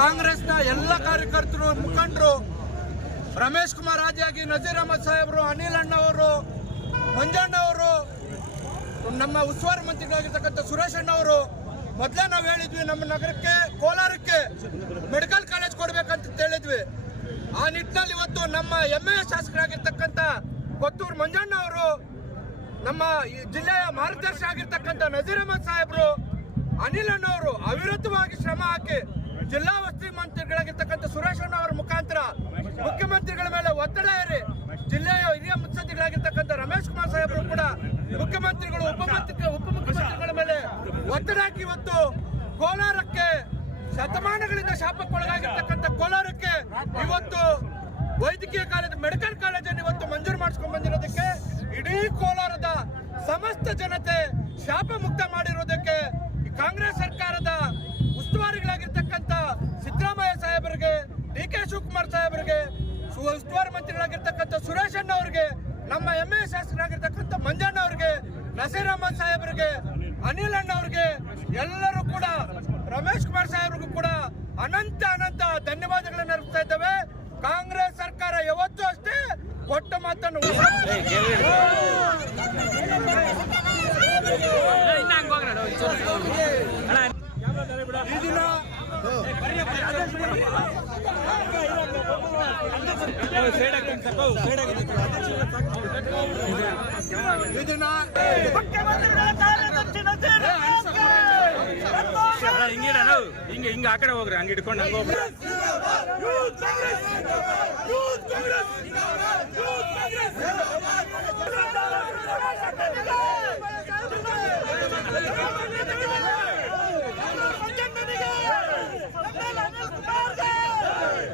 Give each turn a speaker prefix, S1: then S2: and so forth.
S1: ಕಾಂಗ್ರೆಸ್ನ ಎಲ್ಲ ಕಾರ್ಯಕರ್ತರು ಮುಖಂಡರು ರಮೇಶ್ ಕುಮಾರ್ ಆದಿಯಾಗಿ ನಜೀರ್ ಅಹಮದ್ ಸಾಹೇಬರು, ಅನಿಲ್ ಅಣ್ಣ ಅವರು, ಮಂಜಣ್ಣ ಅವರು, ನಮ್ಮ ಉಸ್ತುವಾರಿ ಮಂತ್ರಿಗಳಾಗಿರ್ತಕ್ಕಂಥ ಸುರೇಶ್ ಅಣ್ಣ ಅವರು, ಮೊದಲೇ ನಾವು ಹೇಳಿದ್ವಿ ನಮ್ಮ ನಗರಕ್ಕೆ, ಕೋಲಾರಕ್ಕೆ ಮೆಡಿಕಲ್ ಕಾಲೇಜ್ ಕೊಡ್ಬೇಕಂತ ಹೇಳಿದ್ವಿ. ಆ ನಿಟ್ಟಿನಲ್ಲಿ ಇವತ್ತು ನಮ್ಮ ಎ ಶಾಸಕರಾಗಿರ್ತಕ್ಕಂಥ ಕೊತ್ತೂರು ಮಂಜಣ್ಣ ಅವರು, ನಮ್ಮ ಜಿಲ್ಲೆಯ ಮಾರ್ಗದರ್ಶಿ ಆಗಿರ್ತಕ್ಕಂಥ ನಜೀರ್ ಅಹಮದ್ ಸಾಹೇಬ್ರು, ಅನಿಲ್ ಅಣ್ಣವರು ಅವಿರತವಾಗಿ ಶ್ರಮ ಹಾಕಿ ಜಿಲ್ಲಾ ವಸತಿ ಮಂತ್ರಿಗಳಾಗಿರ್ತಕ್ಕಂಥ ಸುರೇಶ್ ಅಣ್ಣ ಅವರ ಮುಖಾಂತರ ಮುಖ್ಯಮಂತ್ರಿಗಳ ಮೇಲೆ ಒತ್ತಡ ಏರಿ ಜಿಲ್ಲೆಯ ಹಿರಿಯ ಮುತ್ಸದ್ದಿಗಳಾಗಿರ್ತಕ್ಕಂಥ ರಮೇಶ್ ಕುಮಾರ್ ಸಾಹೇಬರು ಕೂಡ ಮುಖ್ಯಮಂತ್ರಿಗಳು ಉಪಮಂತ್ರಿ ಉಪಮುಖ್ಯಮಂತ್ರಿಗಳ ಮೇಲೆ ಒತ್ತಡ ಇವತ್ತು ಕೋಲಾರಕ್ಕೆ ಶತಮಾನಗಳಿಂದ ಶಾಪಕ್ಕೊಳಗಾಗಿರ್ತಕ್ಕಂಥ ಕೋಲಾರಕ್ಕೆ ಇವತ್ತು ವೈದ್ಯಕೀಯ ಕಾಲೇಜ್, ಮೆಡಿಕಲ್ ಕಾಲೇಜನ್ನು ಇವತ್ತು ಮಂಜೂರು ಮಾಡಿಸ್ಕೊಂಡ್ ಬಂದಿರೋದಕ್ಕೆ ಇಡೀ ಕೋಲಾರದ ಸಮಸ್ತ ಜನತೆ ಶಾಪ ಉಸ್ತುವಾರಿ ಮಂತ್ರಿಗಳಾಗಿರ್ತಕ್ಕಂಥ ಸುರೇಶ್ ಅಣ್ಣ ಅವರಿಗೆ ನಮ್ಮ ಎಂ ಎ ಶಾಸಕರಾಗಿರ್ತಕ್ಕಂಥ ಮಂಜಣ್ಣ ಅವ್ರಿಗೆ ನಸೀರ್ ಅಹಮದ್ ಸಾಹೇಬರಿಗೆ ಅನಿಲ್ ಅಣ್ಣ ಅವ್ರಿಗೆ ಎಲ್ಲರೂ ಕೂಡ ರಮೇಶ್ ಕುಮಾರ್ ಸಾಹೇಬ್ರಿಗೂ ಕೂಡ ಅನಂತ ಅನಂತ ಧನ್ಯವಾದಗಳನ್ನು ಅರ್ಪಿಸ್ತಾ ಇದ್ದೇವೆ. ಕಾಂಗ್ರೆಸ್ ಸರ್ಕಾರ ಯಾವತ್ತೂ ಅಷ್ಟೇ ಕೊಟ್ಟ ಮಾತನ್ನು ಈ ದಿನ ಈ ನಾವು
S2: ಹಿಂಗೆ ಹಿಂಗೆ ಆ ಕಡೆ ಹೋಗ್ರಿ ಹಂಗೆ ಹಿಡ್ಕೊಂಡು ಹಂಗೆ ಹೋಗ್ರಿ
S3: ಕಾಂಗ್ರೆಸ್!